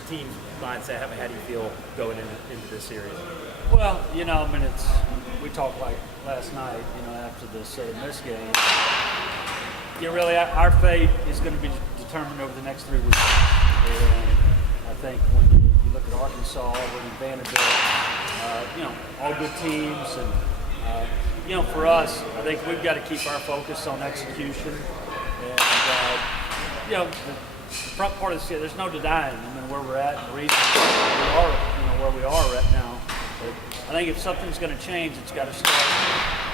the team's mindset? How do you feel going into this series? Well, I mean, we talked like last night, after the Southern Miss game. Really, our fate is going to be determined over the next 3 weeks. And I think when you look at Arkansas, Auburn, and Vanderbilt, all good teams. And, for us, I think we've got to keep our focus on execution. And, the front part of the series, there's no denying, where we're at and the reason we are, where we are right now. But I think if something's going to change, it's got to start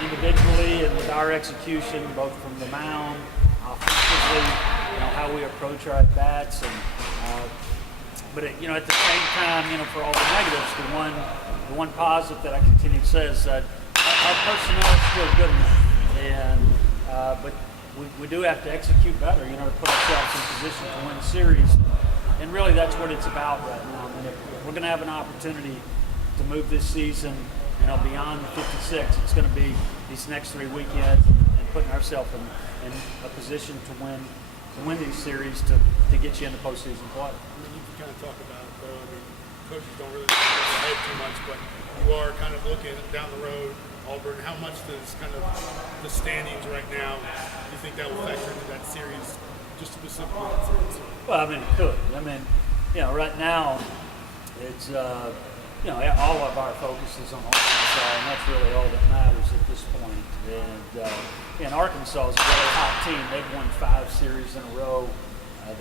individually and with our execution, both from the mound, offensively, how we approach our at-bats. But at the same time, for all the negatives, the one positive that I continue to say is that our personnel is still good enough. But we do have to execute better, to put ourselves in position to win the series. And really, that's what it's about right now. If we're going to have an opportunity to move this season, beyond the 56, it's going to be these next 3 weekends and putting ourselves in a position to win these series to get you into postseason play. You can kind of talk about it, though. Coaches don't really look ahead too much, but you are kind of looking down the road. Auburn, how much does kind of the standings right now, do you think that will factor into that series, just specifically that series? Well, it could. Right now, it's, all of our focus is on Arkansas, and that's really all that matters at this point. And Arkansas is a really hot team. They've won 5 series in a row.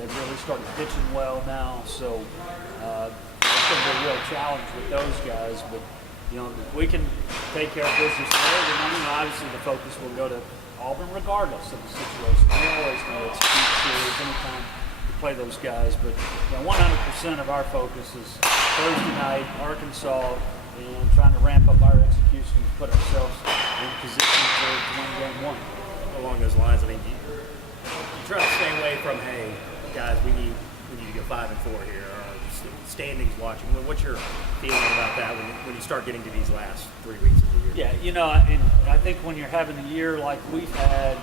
They've really started pitching well now, so it's going to be a real challenge with those guys. But if we can take care of business there, then obviously the focus will go to Auburn regardless of the situation. We always know it's a huge series anytime you play those guys. But 100% of our focus is Thursday night, Arkansas, and trying to ramp up our execution to put ourselves in position to win game 1. Along those lines, you try to stay away from, hey, guys, we need to go 5 and 4 here, or standings watching. What's your feeling about that when you start getting to these last 3 weeks of the year? Yeah, and I think when you're having a year like we've had,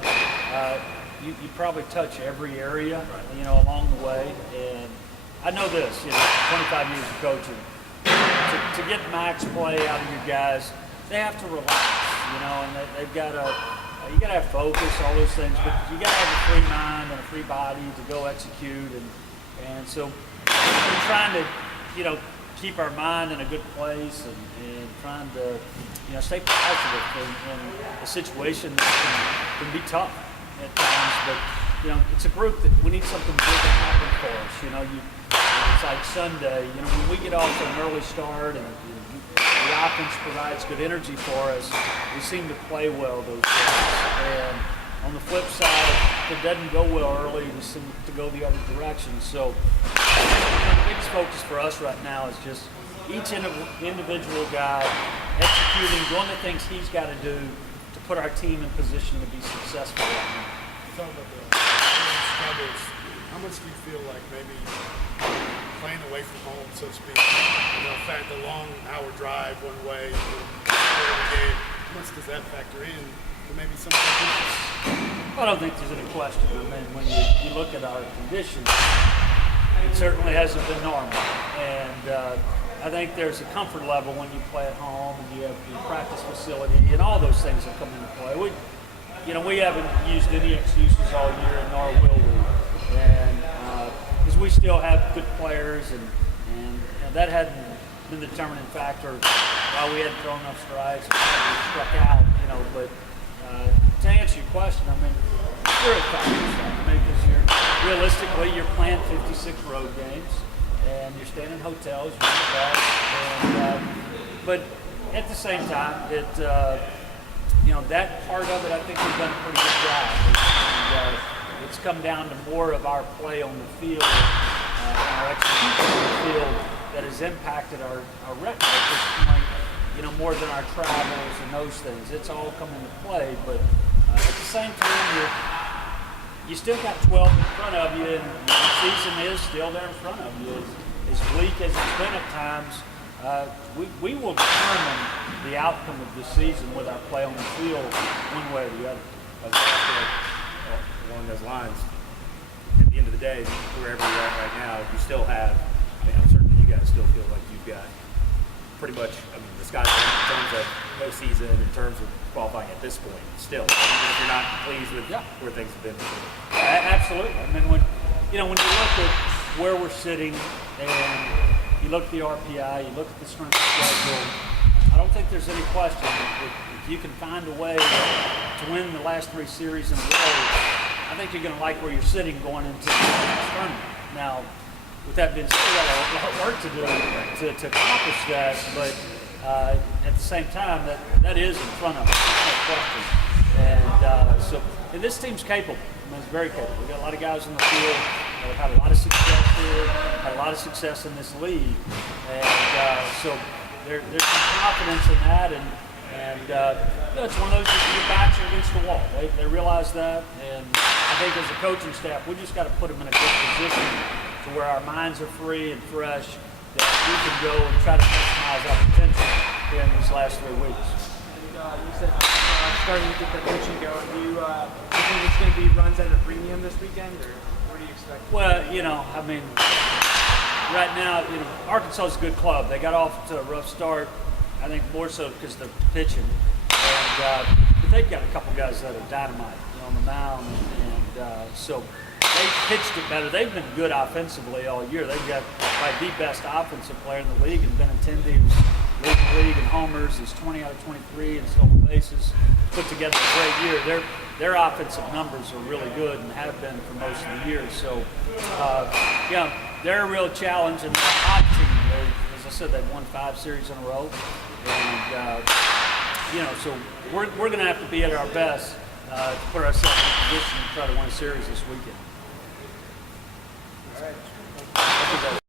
you probably touch every area, along the way. And I know this, 25 years of coaching, to get max play out of your guys, they have to relax, and they've got to. You got to have focus, all those things, but you got to have a free mind and a free body to go execute, and so we're trying to, keep our mind in a good place and trying to, stay positive in a situation that can be tough at times. But it's a group that we need something good to happen for us. It's like Sunday. When we get off to an early start and the offense provides good energy for us, we seem to play well those days. And on the flip side, if it doesn't go well early, we seem to go the other direction. So the biggest focus for us right now is just each individual guy executing, doing the things he's got to do to put our team in position to be successful right now. Talk about the struggles. How much do you feel like maybe playing away from home, so to speak, in fact, the long hour drive one way, the game, how much does that factor in to maybe some of the defense? I don't think there's any question. When you look at our conditions, it certainly hasn't been normal. And I think there's a comfort level when you play at home and you have the practice facility and all those things that come into play. We haven't used any excuses all year, nor will we. And because we still have good players, and that hadn't been the determining factor while we hadn't thrown enough strikes and we struck out, But to answer your question, you're a factor, because realistically you're playing 56 road games and you're staying in hotels, you're in bed, but at the same time, that part of it, I think we've done a pretty good job. And, it's come down to more of our play on the field, our execution on the field that has impacted our record at this point, more than our travels and those things. It's all come into play, but at the same time, you still got 12 in front of you, and the season is still there in front of you. As bleak as it's been at times, we will determine the outcome of the season with our play on the field one way or the other. Along those lines, at the end of the day, wherever you're at right now, you still have, I'm certain guys still feel like you've got pretty much, I mean, the sky's the limit in terms of postseason, in terms of qualifying at this point, still, even if you're not pleased with where things have been before. Absolutely. I mean, when you look at where we're sitting and you look at the RPI, you look at the strength of schedule, I don't think there's any question if you can find a way to win the last 3 series in a row, I think you're going to like where you're sitting going into the next tournament. Now, with that being said, we got a lot of work to do to accomplish that, but at the same time, that is in front of us, no question. And this team's capable. I mean, it's very capable. We've got a lot of guys in the field that have had a lot of success here, had a lot of success in this league, and so there's some confidence in that, and it's one of those that your backs are against the wall. They realize that, and I think as a coaching staff, we just got to put them in a good position to where our minds are free and fresh, that we can go and try to maximize our potential here in these last 3 weeks. You said starting to get the pitching going. Do you think it's going to be runs at a premium this weekend, or what do you expect? Well, I mean, right now, Arkansas is a good club. They got off to a rough start, I think more so because they're pitching. But they've got a couple guys that are dynamite on the mound, and so they pitched it better. They've been good offensively all year. They've got probably the best offensive player in the league, and Benintendi, who's leading the league in homers, is 20 out of 23 and stolen bases. Put together a great year. Their offensive numbers are really good and have been for most of the year. So, they're a real challenge, and they're a hot team. As I said, they've won 5 series in a row, and so we're going to have to be at our best to put ourselves in a position to try to win a series this weekend. All right.